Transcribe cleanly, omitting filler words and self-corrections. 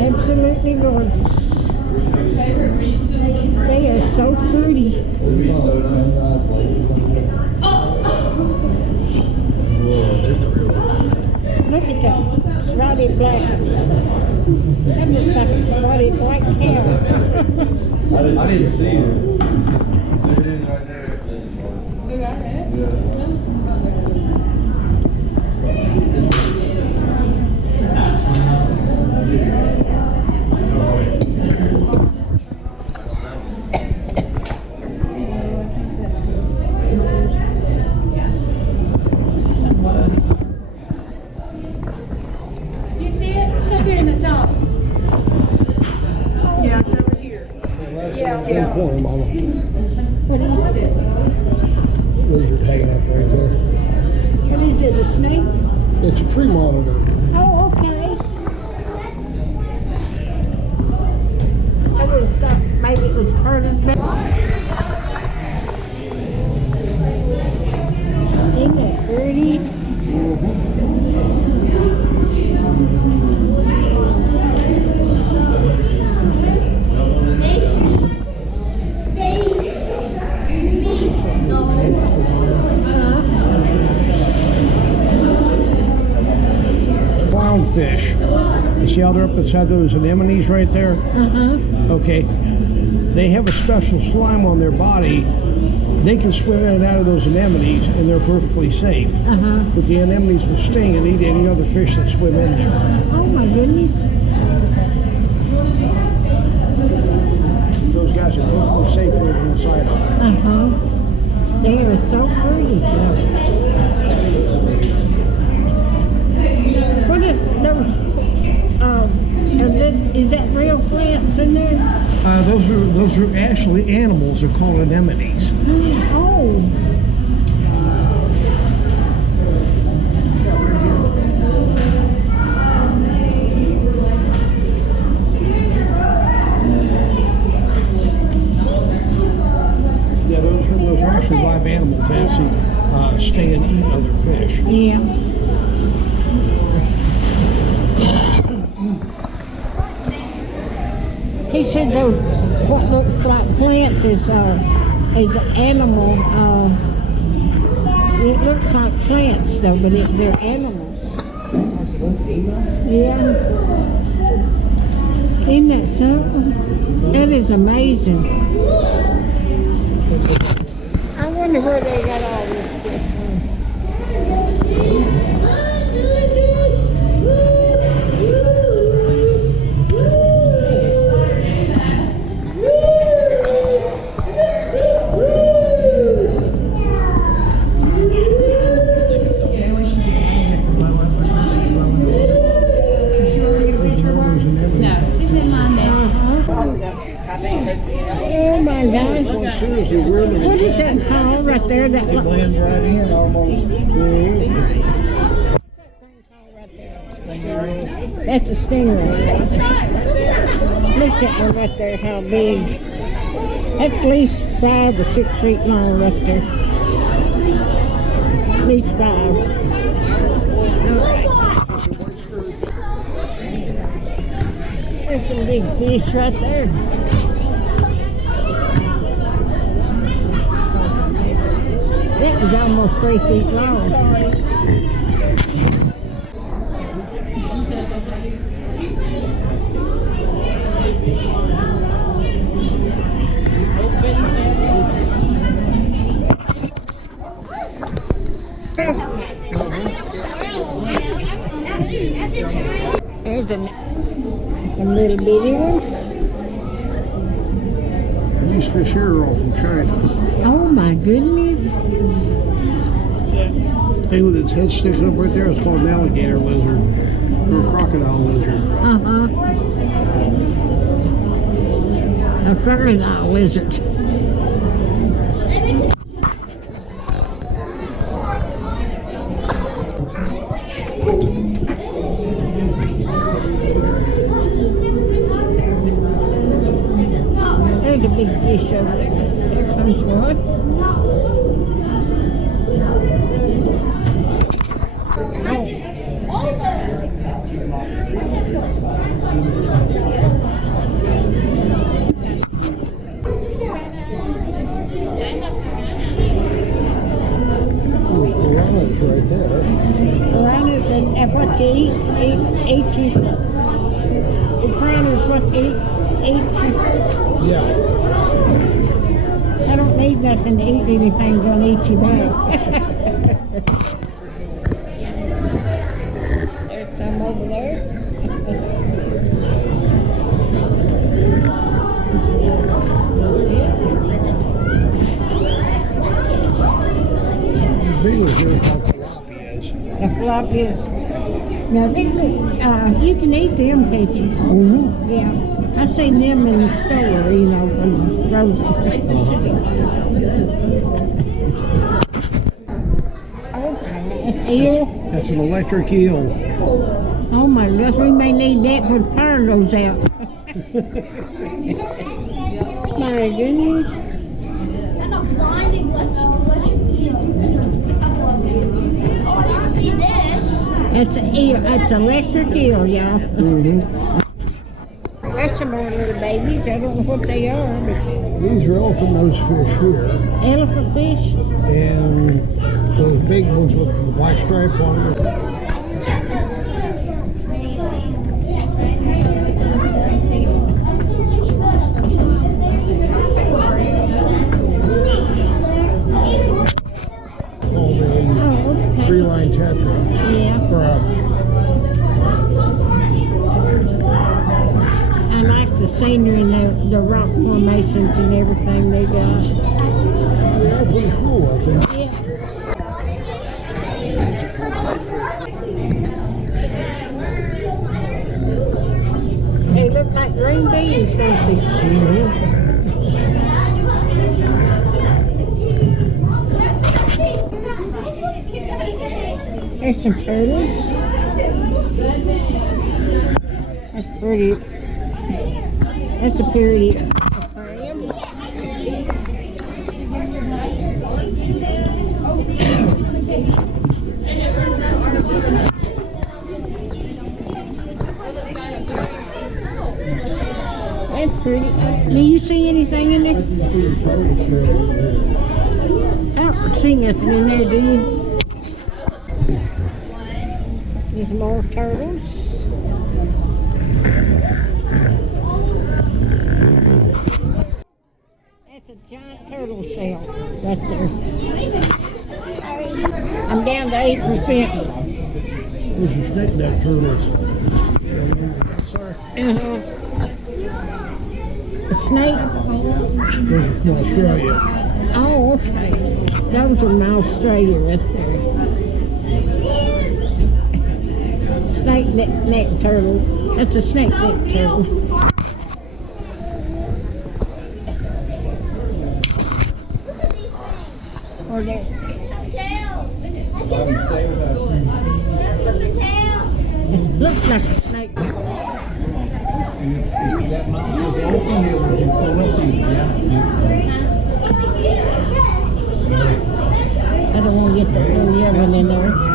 Absolutely gorgeous. They are so pretty. Look at that spotty black. That looks like a spotty black cow. I didn't see it. There it is right there. What is it? Lizard hanging up right there. What is it, a snake? It's a tree monitor. Oh, okay. I would have thought maybe it was part of that. Isn't that pretty? Clownfish. You see how they're up inside those anemones right there? Okay. They have a special slime on their body. They can swim in and out of those anemones and they're perfectly safe. But the anemones will sting and eat any other fish that swim in there. Oh my goodness. Those guys are perfectly safe living inside them. They are so pretty. What is those? Is that real plants in there? Those are actually animals. They're called anemones. Oh. Yeah, those are actually live animals that actually stay and eat other fish. Yeah. He said those what looks like plants is an animal. It looks like plants though, but they're animals. Yeah. Isn't that something? That is amazing. I wonder where they got all this stuff from. Oh my God. What is that called right there? That It blends right in almost. That's a stingray. Look at that one right there, how big. That's at least 5 to 6 feet long right there. At least 5. There's some big fish right there. That was almost 3 feet long. There's some little bitty ones. And these fish here are all from China. Oh my goodness. That thing with its head sticking up right there is called an alligator lizard or a crocodile lizard. A crocodile lizard. There's a big fish over there. There comes one. what you eat you. Piranha's what you eat you. Yeah. I don't need nothing to eat anything gonna eat you back. There's some over there. Big ones here are called tilapias. The tilapias. Now, you can eat them, can't you? Mm-hmm. Yeah. I seen them in the store, you know, from frozen. Eel? That's an electric eel. Oh my goodness, we may need that when the power goes out. My goodness. I'm not blinding electric eel. Oh, I didn't see this. It's an eel. It's electric eel, y'all. Mm-hmm. That's some more little babies. I don't know what they are, but These are elephant nose fish here. elephant fish. And those big ones with the black stripe on them. Called a three-line tetra. Yeah. Or I like the scenery and the rock formations and everything they got. yeah, pretty cool, I think. Yeah. They look like green beans, don't they? There's some turtles. That's pretty. That's a pretty aquarium. That's pretty. Do you see anything in there? I don't see nothing in there, do you? There's more turtles. That's a giant turtle shell right there. I'm down to 8%. Those are snake neck turtles. Sorry. A snake. Those are from Australia. Oh, okay. Those are from Australia right there. Snake neck turtle. That's a snake neck turtle. Or there. Looks like a snake. I don't want to get the little yellow in there.